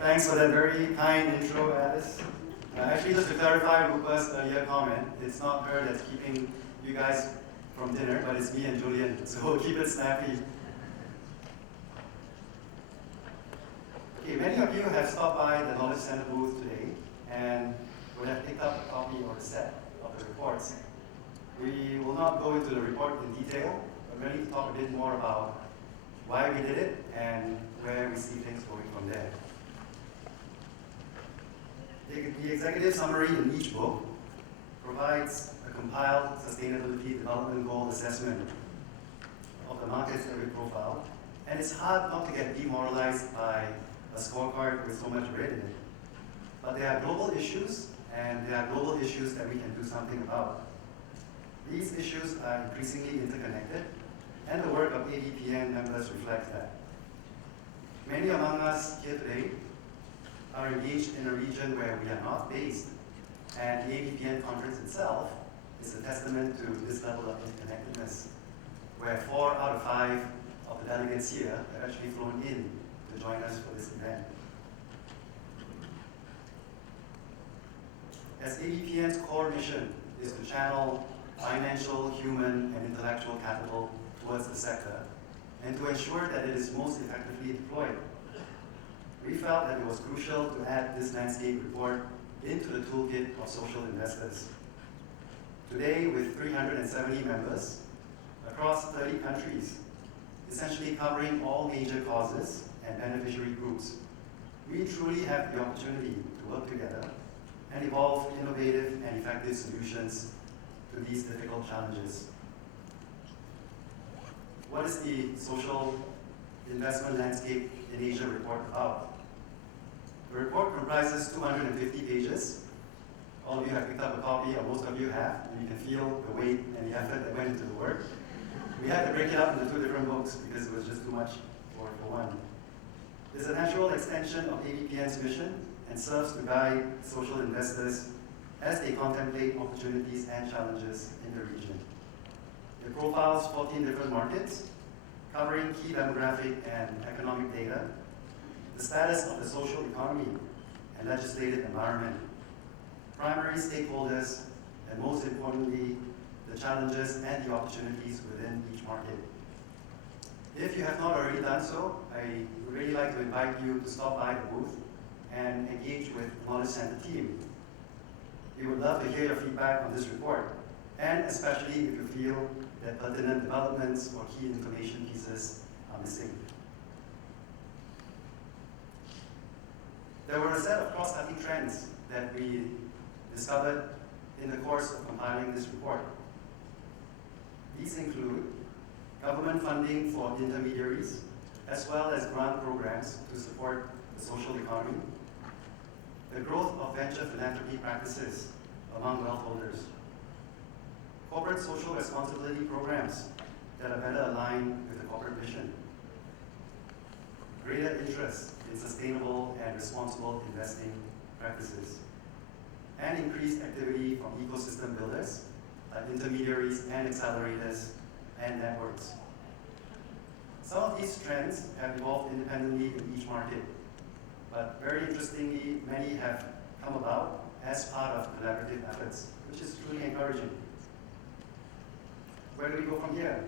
Thanks for that very kind intro, Alice. Actually, just to clarify Rupa's earlier comment, it's not her that's keeping you guys from dinner, but it's me and Julian, so keep it snappy. Okay, many of you have stopped by the Knowledge Center booth today and would have picked up a copy or a set of the reports. We will not go into the report in detail, but really talk a bit more about why we did it and where we see things going from there. The executive summary in each book provides a compiled sustainability development goal assessment of the markets that we profile, and it's hard not to get demoralized by a scorecard with so much red in it. But there are global issues, and there are global issues that we can do something about. These issues are increasingly interconnected, and the work of ADPN members reflects that. Many among us here today are engaged in a region where we are not based, and the ADPN conference itself is a testament to this level of interconnectedness, where 4 out of 5 of the delegates here have actually flown in to join us for this event. As ADPN's core mission is to channel financial, human, and intellectual capital towards the sector, and to ensure that it is most effectively deployed, we felt that it was crucial to add this landscape report into the toolkit of social investors. Today, with 370 members across 30 countries, essentially covering all major causes and beneficiary groups, we truly have the opportunity to work together and evolve innovative and effective solutions to these difficult challenges. What is the social investment landscape in Asia report about? The report comprises 250 pages. All of you have picked up a copy, or most of you have, and you can feel the weight and the effort that went into the work. We had to break it up into 2 different books because it was just too much for one. It's a natural extension of ADPN's mission and serves to guide social investors as they contemplate opportunities and challenges in the region. It profiles 14 different markets, covering key demographic and economic data, the status of the social economy and legislative environment, primary stakeholders, and most importantly, the challenges and the opportunities within each market. If you have not already done so, I would really like to invite you to stop by the booth and engage with the Knowledge Center team. We would love to hear your feedback on this report, and especially if you feel that pertinent developments or key information pieces are missing. There were a set of cross-cutting trends that we discovered in the course of compiling this report. These include government funding for intermediaries, as well as grant programs to support the social economy, the growth of venture philanthropy practices among wealth holders, corporate social responsibility programs that are better aligned with the corporate mission, greater interest in sustainable and responsible investing practices, and increased activity from ecosystem builders like intermediaries and accelerators and networks. Some of these trends have evolved independently in each market, but very interestingly, many have come about as part of collaborative efforts, which is truly encouraging. Where do we go from here?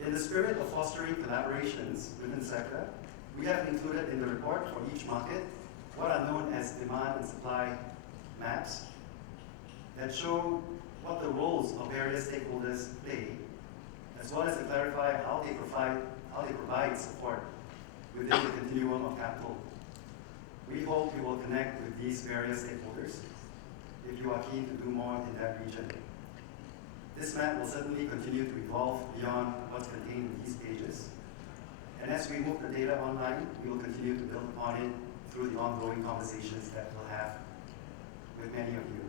In the spirit of fostering collaborations within the sector, we have included in the report for each market what are known as demand and supply maps that show what the roles of various stakeholders play, as well as to clarify how they provide support within the continuum of capital. We hope you will connect with these various stakeholders if you are keen to do more in that region. This map will certainly continue to evolve beyond what's contained in these pages. And as we move the data online, we will continue to build upon it through the ongoing conversations that we'll have with many of you.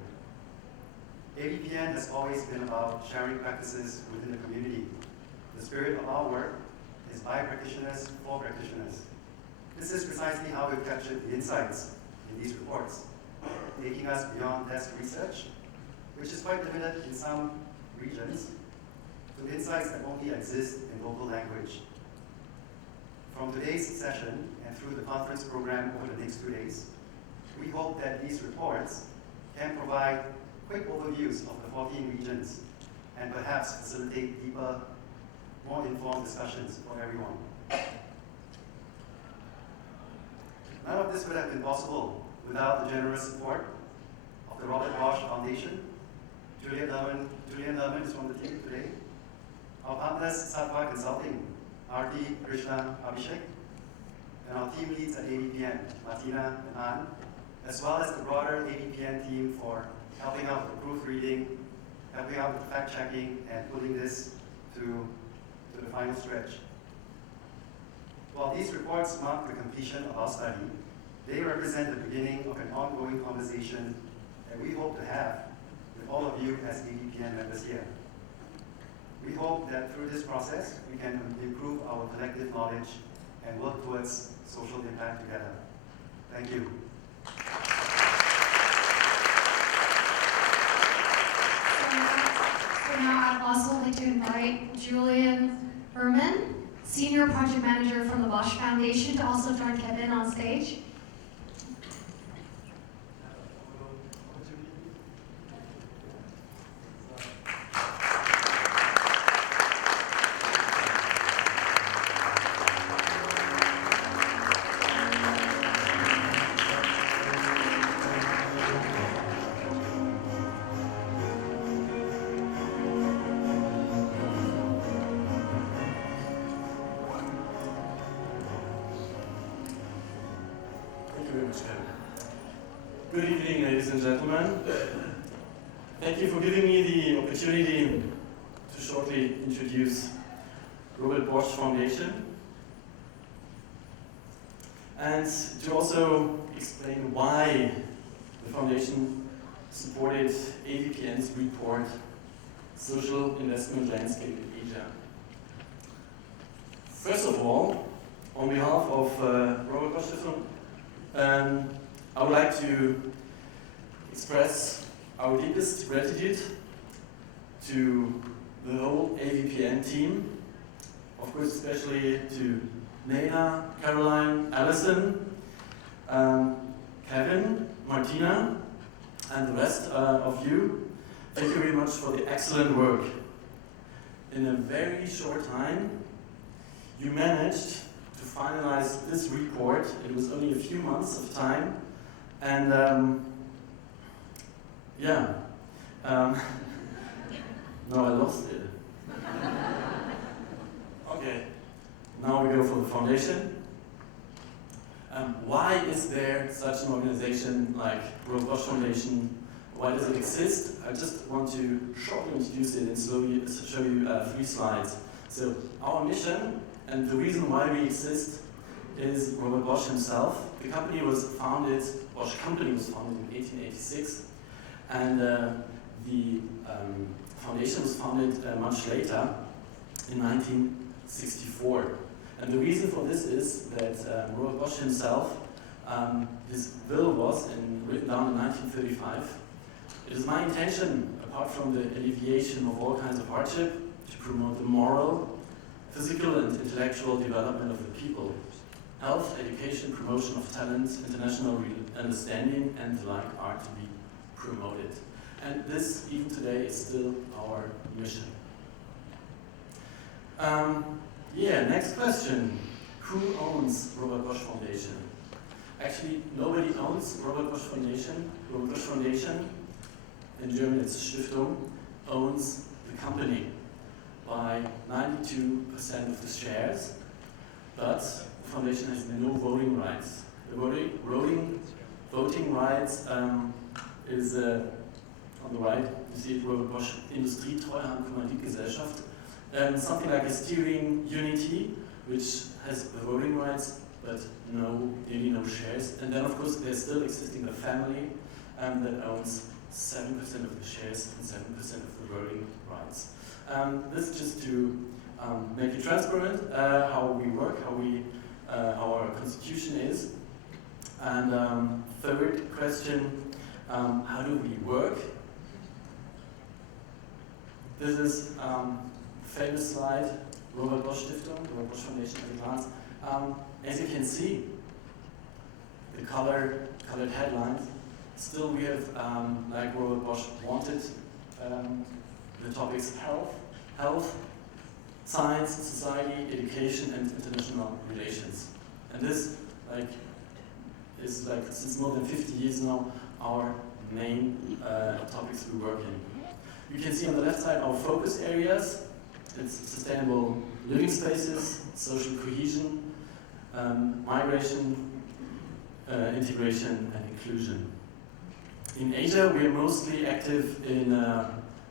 ADPN has always been about sharing practices within the community. The spirit of our work is by practitioners for practitioners. This is precisely how we've captured the insights in these reports, taking us beyond desk research, which is quite limited in some regions, to insights that only exist in local language. From today's session and through the conference program over the next 2 days, we hope that these reports can provide quick overviews of the 14 regions and perhaps facilitate deeper, more informed discussions for everyone. None of this would have been possible without the generous support of the Robert Bosch Foundation. Julian Herman is from the team today. Our partners, Sattva Consulting, R.D. Krishna Abhishek, and our team leads at ADPN, Martina and Ann, as well as the broader ADPN team for helping out with the proofreading, helping out with fact-checking, and putting this to the final stretch. While these reports mark the completion of our study, they represent the beginning of an ongoing conversation that we hope to have with all of you as ADPN members here. We hope that through this process, we can improve our collective knowledge and work towards social impact together. Thank you. So now I'd also like to invite Julian Herman, Senior Project Manager from the Bosch Foundation, to also join Kevin on stage. Good evening, ladies and gentlemen. Thank you for giving me the opportunity to shortly introduce Robert Bosch Foundation and to also explain why the Foundation supported ADPN's report, Social Investment Landscape in Asia. First of all, on behalf of Robert Bosch Stiftung, I would like to express our deepest gratitude to the whole ADPN team, of course especially to Nena, Caroline, Alison, Kevin, Martina, and the rest of you. Thank you very much for the excellent work. In a very short time, you managed to finalize this report. It was only a few months of time. And no, I lost it. Okay, now we go for the foundation. Why is there such an organization like Robert Bosch Foundation? Why does it exist? I just want to shortly introduce it and slowly show you 3 slides. So our mission and the reason why we exist is Robert Bosch himself. The company was founded, Bosch Company was founded in 1886, and the foundation was founded much later, in 1964. And the reason for this is that Robert Bosch himself, his will was, written down in 1935, it is my intention, apart from the alleviation of all kinds of hardship, to promote the moral, physical and intellectual development of the people. Health, education, promotion of talent, international understanding, and the like are to be promoted. And this, even today, is still our mission. Next question. Who owns Robert Bosch Foundation? Actually, nobody owns Robert Bosch Foundation. Robert Bosch Foundation, in German it's Stiftung, owns the company by 92% of the shares, but the foundation has no voting rights. The voting rights is on the right, you see it, Robert Bosch Industrietreuhand Kommanditgesellschaft, something like a steering unity, which has the voting rights, but nearly no shares. And then of course there's still existing a family that owns 7% of the shares and 7% of the voting rights. This is just to make it transparent how we work, how our constitution is. And third question, how do we work? This is a famous slide, Robert Bosch Stiftung, Robert Bosch Foundation at a glance. As you can see, the colored headlines, still we have, like Robert Bosch wanted, the topics health, science, society, education, and international relations. And this, is since more than 50 years now, our main topics we work in. You can see on the left side our focus areas. It's sustainable living spaces, social cohesion, migration, integration, and inclusion. In Asia, we are mostly active in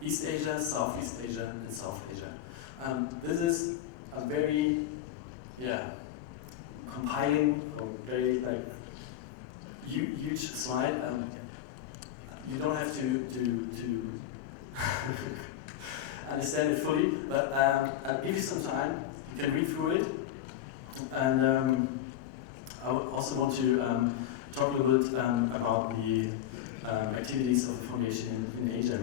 East Asia, Southeast Asia, and South Asia. This is a very, compiling or very huge slide. You don't have to understand it fully, but I'll give you some time. You can read through it. And I also want to talk a little bit about the activities of the foundation in Asia.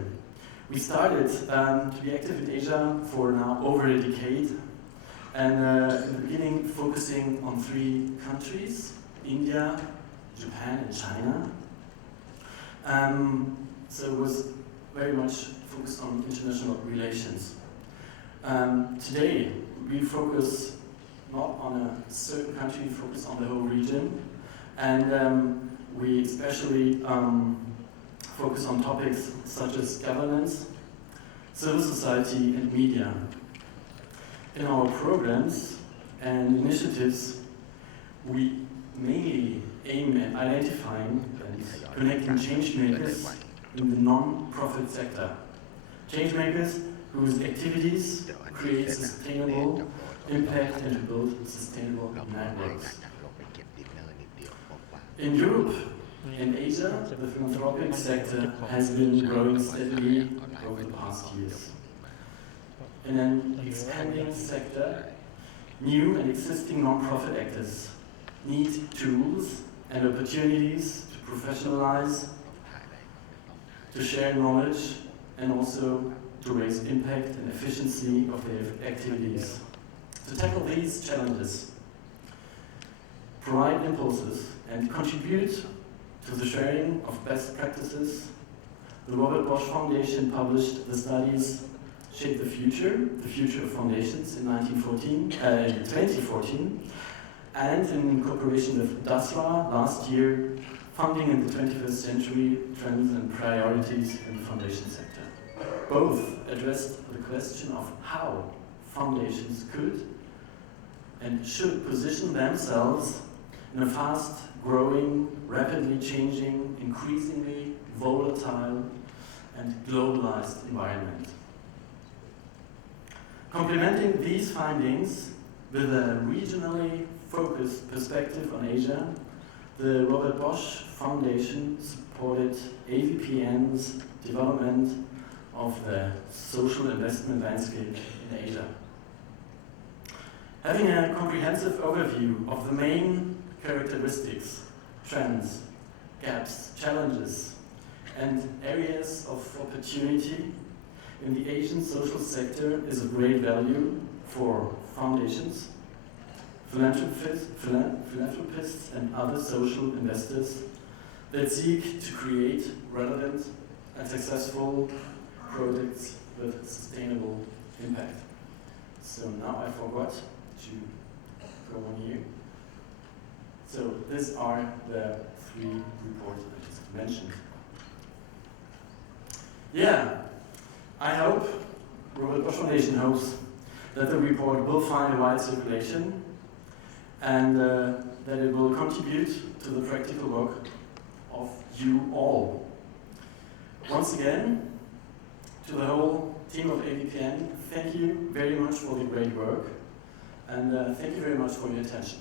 We started to be active in Asia for now over a decade, and in the beginning focusing on 3 countries, India, Japan, and China. So it was very much focused on international relations. Today, we focus not on a certain country, we focus on the whole region. And we especially focus on topics such as governance, civil society, and media. In our programs and initiatives, we mainly aim at identifying and connecting change makers in the non-profit sector. Change makers whose activities create sustainable impact and to build sustainable networks. In Europe and Asia, the philanthropic sector has been growing steadily over the past years. In an expanding sector, new and existing non-profit actors need tools and opportunities to professionalize, to share knowledge, and also to raise impact and efficiency of their activities. To tackle these challenges, provide impulses, and contribute to the sharing of best practices, the Robert Bosch Foundation published the studies Shape the Future of Foundations in 2014, and in cooperation with DASRA last year, Funding in the 21st Century, Trends and Priorities in the Foundation Sector. Both addressed the question of how foundations could and should position themselves in a fast-growing, rapidly changing, increasingly volatile and globalized environment. Complementing these findings with a regionally focused perspective on Asia, the Robert Bosch Foundation supported AVPN's development of the social investment landscape in Asia. Having a comprehensive overview of the main characteristics, trends, gaps, challenges, and areas of opportunity in the Asian social sector is of great value for foundations, philanthropists, and other social investors that seek to create relevant and successful projects with sustainable impact. So now I forgot to go on here. So these are the 3 reports I just mentioned. Yeah, I hope, Robert Bosch Foundation hopes, that the report will find a wide circulation and that it will contribute to the practical work of you all. Once again, to the whole team of AVPN, thank you very much for the great work, and thank you very much for your attention.